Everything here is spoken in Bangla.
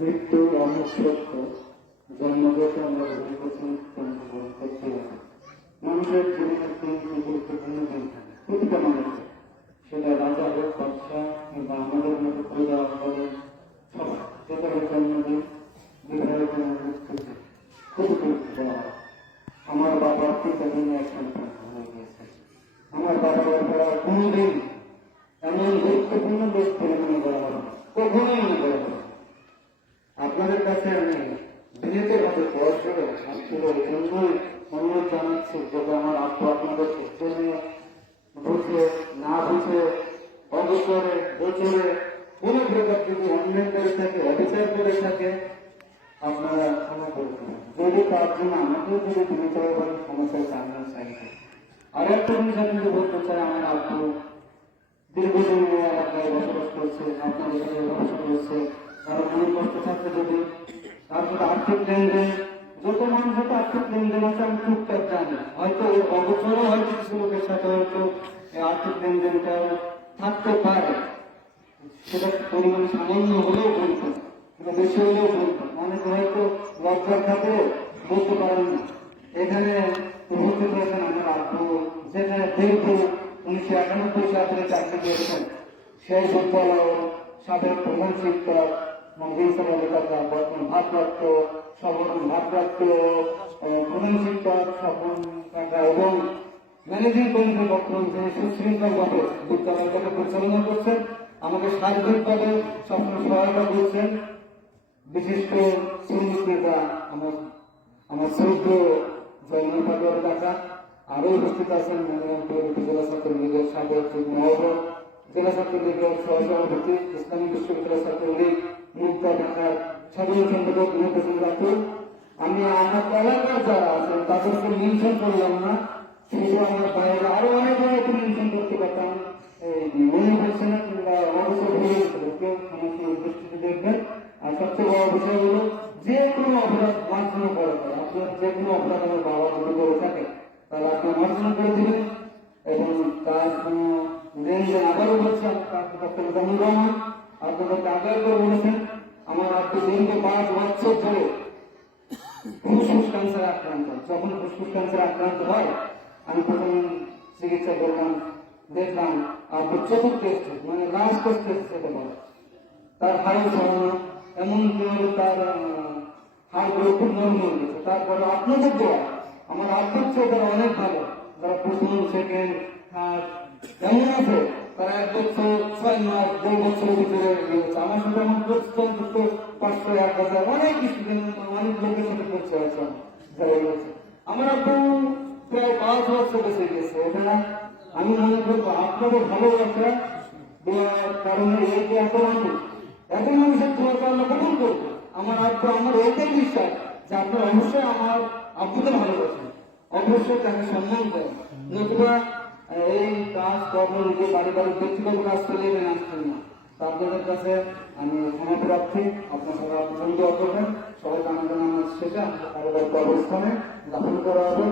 মৃত্যু অনেক সত্য, জন্মগত আমরা ভুল করছি, করতে হবে। মানুষের জীবনের তিনটি গুরুত্বপূর্ণ দিন থাকে প্রতিটা মানুষের, সেটা রাজা হোক, বাদশা কিংবা আমাদের মতো পরিবার বলেন, সবাই যেটা হোক জন্মদিন, বিবাহের জন্য খুব গুরুত্ব দেওয়া হয়। আমার বাবার পিতা দিনে এক সন্তান হয়ে গিয়েছে। আমার বাবার পড়া কোনোদিন এমন গুরুত্বপূর্ণ দিক বলে মনে করা হবে, কখনোই মনে করা হবে। আপনাদের কাছে আমি বিনীত ভাবে পড়াশোনা পুরো জন্যই অনুরোধ জানাচ্ছি, যাতে আমার আব্বু আপনাদের জন্য বুঝে না বুঝে অবসরে গোচরে কোন প্রকার যদি অন্যায় করে থাকে, অবিচার করে থাকে, আপনারা ক্ষমা করবেন। যদি তার জন্য আমাকেও যদি বিনীতভাবে সমস্যার সামনে চাইবে। আর একটা জিনিস আমি যদি বলতে চাই, আমার আব্বু দীর্ঘদিন এলাকায় বসবাস করছে, আপনাদের সাথে বসবাস করছে, কারণ অনেক কষ্ট থাকছে যদি তারপরে আর্থিক লেনদেন, যত মানুষের আর্থিক লেনদেন আছে আমি টুকটাক জানি, হয়তো অবসরও হয়তো কিছু লোকের সাথে হয়তো আর্থিক লেনদেনটা থাকতে পারে, সেটা পরিমাণ সামান্য হলেও বলতো, কিন্তু বেশি হলেও বলতো, অনেকে হয়তো লজ্জার খাতে বলতে পারেন না। এখানে উপস্থিত হয়েছেন আমার আব্বু, যেখানে দীর্ঘ 1991 সালে চাকরি পেয়েছেন, সেই বিদ্যালয় সাবেক প্রধান শিক্ষক বর্তমান ভারপ্রাপ্ত সবরণ ভারপ্রাপ্ত প্রধান শিক্ষক স্বপন কাকা এবং ম্যানেজিং কমিটির বর্তমান যিনি সুশৃঙ্খলভাবে বিদ্যালয়টাকে পরিচালনা করছেন, আমাকে সার্বিকভাবে সবসময় সহায়তা করছেন। বিশিষ্ট শ্রমিক নেতা আমার শ্রদ্ধ জয়নাল পাটোয়ার কাকা, আরও উপস্থিত আছেন মনোরমপুর উপজেলা ছাত্রলীগের সাবেক মহোদয়, জেলা ছাত্রলীগের সহসভাপতি, ইসলামিক বিশ্ববিদ্যালয় ছাত্রলীগ মুক্তা ঢাকার সাধারণ সম্পাদক মোহাম্মদ রাতুল। আমি আমার এলাকার যারা আছেন তাদেরকে মেনশন করলাম না, শুধু আমার বাইরে আরো অনেক জায়গায় মেনশন করতে পারতাম, মনে হচ্ছে না কিংবা অবসর হয়ে গেছিল, কেউ আমাকে উপস্থিতি দেখবেন। আর সবচেয়ে বড় বিষয় হলো, যে কোনো অপরাধ মার্জনা করা হয়, আপনার যে কোনো অপরাধ আমার বাবা যদি করে থাকে তাহলে আপনি মার্জনা করে দিবেন, এবং তার কোনো লেনদেন আবারও বলছি রহমান আপনাদেরকে আগায় করে বলেছেন। আমার আপনি দীর্ঘ 5 বছর ধরে ফুসফুস ক্যান্সার আক্রান্ত, যখন ফুসফুস ক্যান্সার আক্রান্ত হয় আমি প্রথম চিকিৎসা করলাম, দেখলাম আপনার চতুর্থ স্টেজ মানে লাস্ট স্টেজ সেটা বলে, তার হাড় ছড়ানো, এমন তার হাড়গুলো খুব নরম হয়ে গেছে। তারপরে আপনাদের দেওয়া আমার আর্থিক চেয়ে তারা অনেক ভালো, যারা প্রথম সেকেন্ড থার্ড এমন আছে তারা 1 বছর 6 মাস 2 বছরের ভিতরে গিয়েছে। আমার সাথে আমার প্রস্তুত 500 1000 অনেক স্টুডেন্ট অনেক লোকের সাথে করছে আছে যারা গেছে। আমার আপু প্রায় 5 বছর বেঁচে গেছে। এখানে আমি মনে করবো আপনাদের ভালোবাসা দেওয়ার কারণে এই যে এত মানুষের দোয়াকে আমরা কবুল করবো। আমার আব্বু আমার এইটাই বিশ্বাস যে আপনারা অবশ্যই আমার আব্বুকে ভালোবাসেন, অবশ্যই তাকে সম্মান দেন, নতুবা এই কাজ কর্ম নিজে বাড়ি ব্যক্তিগত কাজ করলে এখানে আসছেন না। আপনাদের কাছে আমি ক্ষমা প্রার্থী, আপনার সবাই বন্ধু করবেন, সবাই জানাবেন আমার শেষে পারিবারিক অবস্থানে দাফন করা হবে।